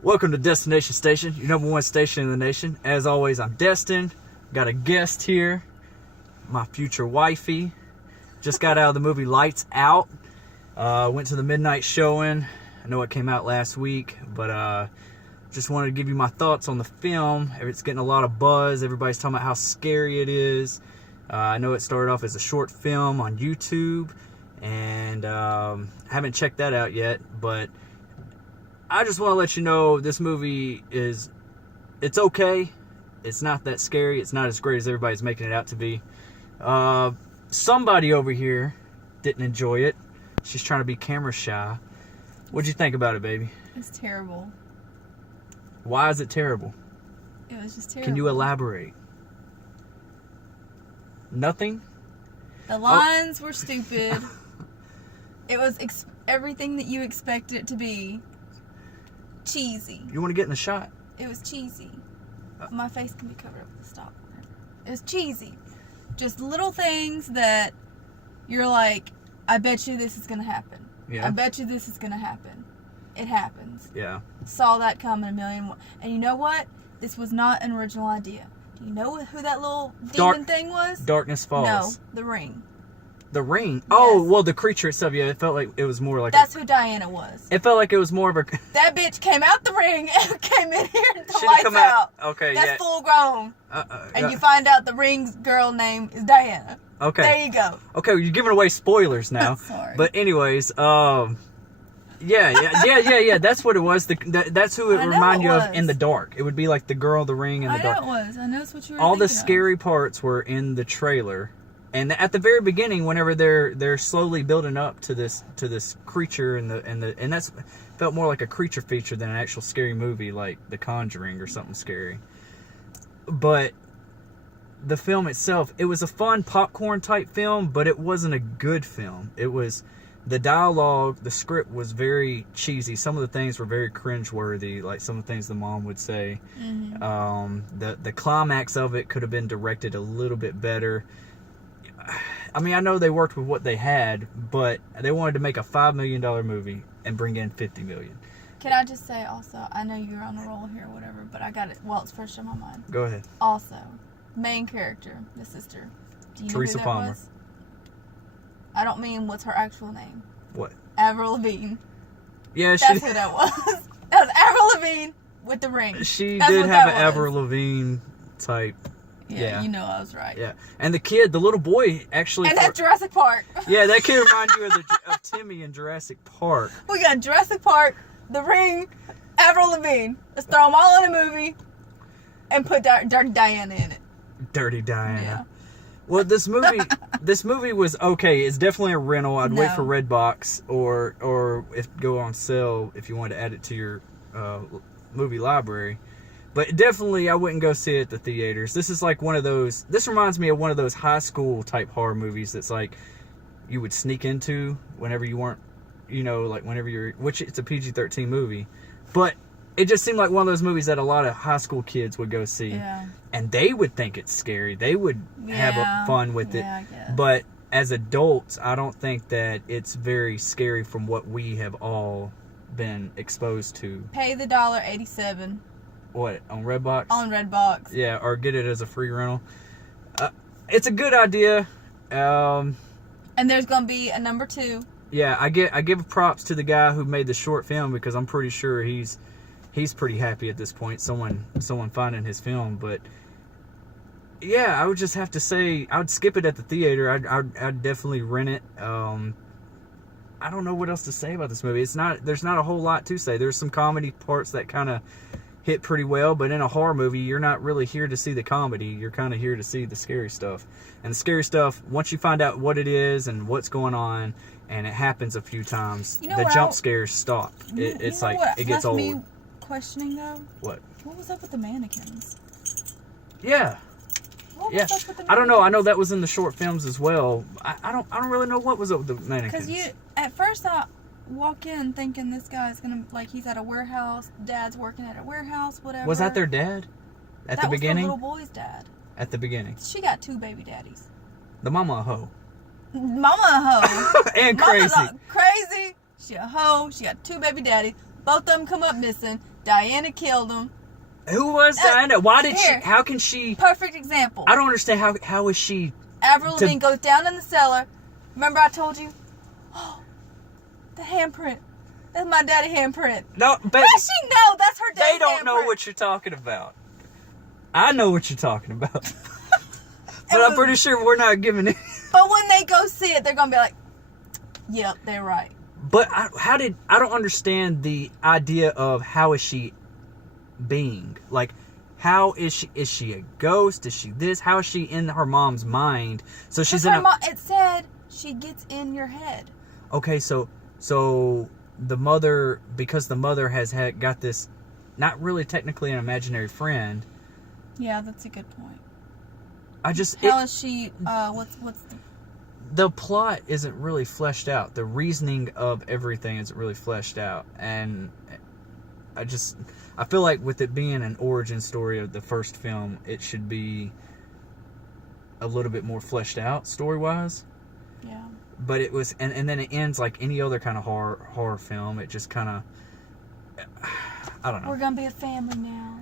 Welcome to Destination Station, your number one station in the nation. As always, I'm Destin. Got a guest here, my future wifey. Just got out of the movie Lights Out. Went to the midnight showing. I know it came out last week, but just wanted to give you my thoughts on the film. It's getting a lot of buzz. Everybody's talking about how scary it is. I know it started off as a short film on YouTube, and haven't checked that out yet, but I just want to let you know this movie it's okay. It's not that scary. It's not as great as everybody's making it out to be. Somebody over here didn't enjoy it. She's trying to be camera shy. What'd you think about it, baby? It's terrible. Why is it terrible? It was just terrible. Can you elaborate? Nothing? The lines were stupid. It was everything that you expected it to be. Cheesy. You want to get in the shot? It was cheesy. My face can be covered up with a stop. It was cheesy. Just little things that you're like, I bet you this is going to happen. Yeah. I bet you this is going to happen. It happens. Yeah. Saw that coming a million. And you know what? This was not an original idea. Do you know who that little demon thing was? Darkness Falls. No, The Ring. The Ring? Yes. Oh, well, the creature itself, yeah, it felt like it was more like... That's who Diana was. It felt like it was more of a... That bitch came out the ring and came in here and the Should've lights come out. Okay, That's yeah. full grown. And you find out the ring's girl name is Diana. Okay. There you go. Okay, well, you're giving away spoilers now. Sorry. But anyways, yeah. That's what it was. That's who it reminded you of in the dark. It would be like the girl, the ring, in the dark. I know it was. I know it's what you were All the thinking scary parts were in the trailer, and at the very beginning, whenever they're slowly building up to this creature and that's felt more like a creature feature than an actual scary movie like The Conjuring or something scary. But the film itself, it was a fun popcorn type film, but it wasn't a good film. It was the dialogue, the script was very cheesy. Some of the things were very cringeworthy, like some of the things the mom would say. Mm-hmm. The climax of it could have been directed a little bit better. I mean, I know they worked with what they had, but they wanted to make a $5 million movie and bring in $50 million. Can I just say also, I know you're on the roll here or whatever, but I got it. Well, it's first on my mind. Go ahead. Also, main character, the sister. Do you Teresa know who that Palmer. was? I don't mean what's her actual name. What? Avril Lavigne. Yeah, That's who that was. That was Avril Lavigne with the ring. She That's did what have that an was. Avril Lavigne type. Yeah, you know I was right. Yeah, and the kid, the little boy, actually. And that Jurassic Park. Yeah, that kid reminded you of Timmy in Jurassic Park. We got Jurassic Park, The Ring, Avril Lavigne. Let's throw them all in a movie and put Dirty Diana in it. Dirty Diana. Yeah. Well, this movie was okay. It's definitely a rental. I'd wait for Redbox or if go on sale if you want to add it to your movie library. But definitely, I wouldn't go see it at the theaters. This is like one of those... This reminds me of one of those high school type horror movies that's like you would sneak into whenever you weren't, like whenever you're... Which it's a PG-13 movie. But it just seemed like one of those movies that a lot of high school kids would go see. Yeah. And they would think it's scary. They would have fun with it. I guess. But as adults, I don't think that it's very scary from what we have all been exposed to. Pay the $1.87 What, on Redbox? on Redbox. Yeah, or get it as a free rental. It's a good idea. And there's gonna be a number 2. Yeah, I give props to the guy who made the short film because I'm pretty sure he's pretty happy at this point. Someone finding his film, but yeah, I would just have to say I would skip it at the theater. I'd definitely rent it. I don't know what else to say about this movie. There's not a whole lot to say. There's some comedy parts that kind of hit pretty well, but in a horror movie, you're not really here to see the comedy. You're kind of here to see the scary stuff. And the scary stuff, once you find out what it is and what's going on, and it happens a few times, the jump scares stop. It's like it gets old. Me questioning though. What? What was up with the mannequins? Yeah. What Yeah. was up with the I don't know. I know mannequins? that was in the short films as well. I don't really know what was up with the mannequins. Because at first I walk in thinking this guy's gonna, like, he's at a warehouse, dad's working at a warehouse, whatever. Was that their dad? At the beginning? That was the little boy's dad. At the beginning. She got 2 baby daddies. The mama a hoe. Mama a hoe. And Mama's crazy. crazy. She a hoe. She got 2 baby daddies. Both of them come up missing. Diana killed them. Who was Diana? Why did here. how can she... Perfect example. I don't understand how is she... Avril Lavigne goes down in the cellar. Remember I told you? Oh, the handprint. That's my daddy handprint. No, but how does she know that's her daddy they don't know what you're talking about. I know what you're talking about. But I'm pretty sure we're not giving it. But when they go see it, they're going to be like, yep, they're right. But I don't understand the idea of how is she being? Like, how is she a ghost? Is she this? How is she in her mom's mind? So she's in it said she gets in your head. Okay, so the mother, because the mother has got this, not really technically an imaginary friend. Yeah, that's a good point. How is she, what's the plot isn't really fleshed out. The reasoning of everything isn't really fleshed out. And I feel like with it being an origin story of the first film, it should be a little bit more fleshed out story-wise. Yeah. But it was, and then it ends like any other kind of horror film. It just kind of, I don't know. We're going to be a family now.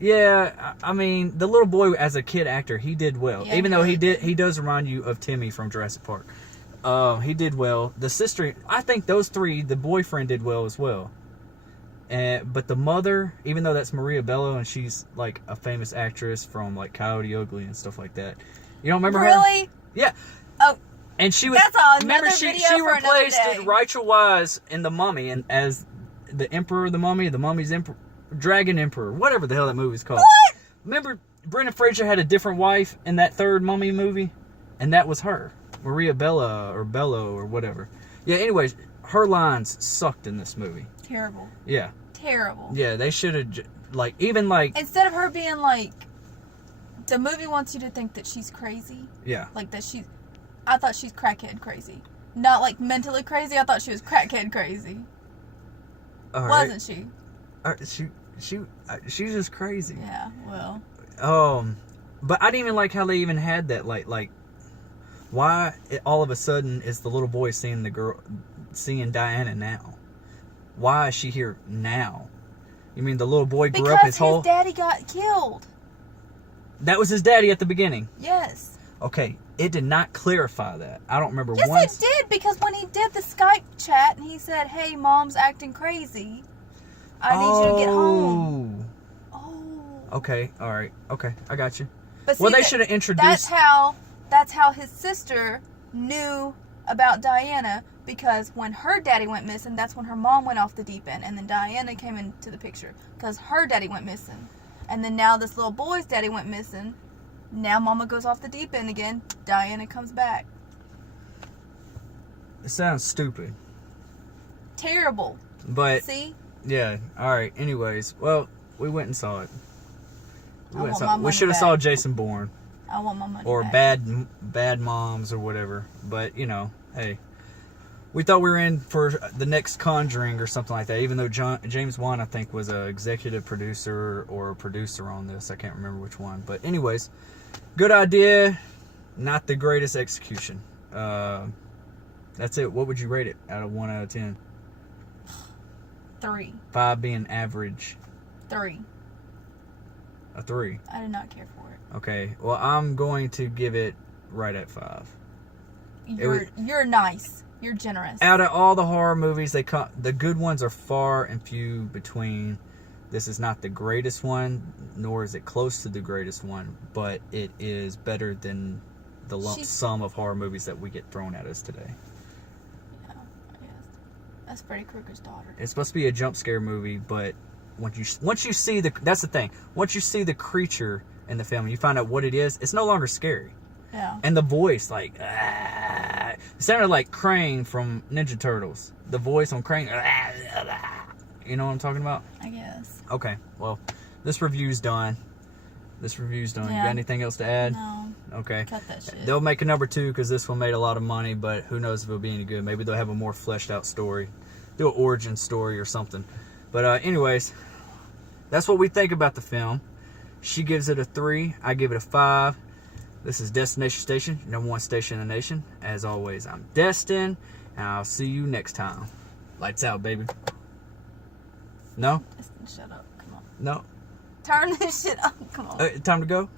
Yeah, I mean, the little boy as a kid actor, he did well. Yeah, Even though he does remind you of Timmy from Jurassic Park. He did well. The sister, I think those three, the boyfriend did well as well. But the mother, even though that's Maria Bello and she's like a famous actress from like Coyote Ugly and stuff like that. You don't remember her? Really? Yeah. Oh. And she was. That's another remember, she replaced Rachel Weisz in The Mummy and as the Emperor of the Mummy, the Mummy's Emperor. Dragon Emperor, whatever the hell that movie's called. What? Remember, Brendan Fraser had a different wife in that third Mummy movie, and that was her, Maria Bello or whatever. Yeah. Anyways, her lines sucked in this movie. Terrible. Yeah. Terrible. Yeah, they should have instead of her being like, the movie wants you to think that she's crazy. Yeah. Like that I thought she's crackhead crazy, not like mentally crazy. I thought she was crackhead crazy. All right. Wasn't she? She's just crazy. Yeah, well. But I didn't even like how they even had that. Like, why all of a sudden is the little boy seeing Diana now? Why is she here now? You mean the little boy grew up his whole... Because his daddy got killed. That was his daddy at the beginning? Yes. Okay, it did not clarify that. I don't remember yes, once... Yes, it did, because when he did the Skype chat and he said, hey, Mom's acting crazy... I need you to get home. Oh. Okay. All right. Okay. I got you. But well, they should have introduced... That's how his sister knew about Diana, because when her daddy went missing, that's when her mom went off the deep end, and then Diana came into the picture, because her daddy went missing. And then now this little boy's daddy went missing. Now Mama goes off the deep end again. Diana comes back. It sounds stupid. Terrible. But... See? Yeah, alright. Anyways, well, we went and saw it. We should have saw Jason Bourne. I want my money or back. bad moms or whatever. But, you know, hey. We thought we were in for the next Conjuring or something like that, even though James Wan, I think, was an executive producer or a producer on this. I can't remember which one. But anyways, good idea, not the greatest execution. That's it. What would you rate it out of 1 out of 10? 3. 5 being average. 3. A 3. I did not care for it. Okay. Well, I'm going to give it right at 5. You're nice. You're generous. Out of all the horror movies, the good ones are far and few between. This is not the greatest one, nor is it close to the greatest one, but it is better than the lump sum of horror movies that we get thrown at us today. That's Freddy Krueger's daughter. It's supposed to be a jump scare movie, but once you see that's the thing. Once you see the creature in the film, and you find out what it is. It's no longer scary. Yeah. And the voice, like, it sounded like Crane from Ninja Turtles. The voice on Crane, you know what I'm talking about? I guess. Okay. Well, this review's done. Yeah. You got anything else to add? No. Okay. Cut that shit. They'll make a number 2 because this one made a lot of money, but who knows if it'll be any good. Maybe they'll have a more fleshed out story. Do an origin story or something. But anyways, that's what we think about the film. She gives it a 3. I give it a 5. This is Destination Station, #1 station in the nation. As always, I'm Destin, and I'll see you next time. Lights out, baby. No? Shut up. Come on. No? Turn this shit up. Come on. Time to go?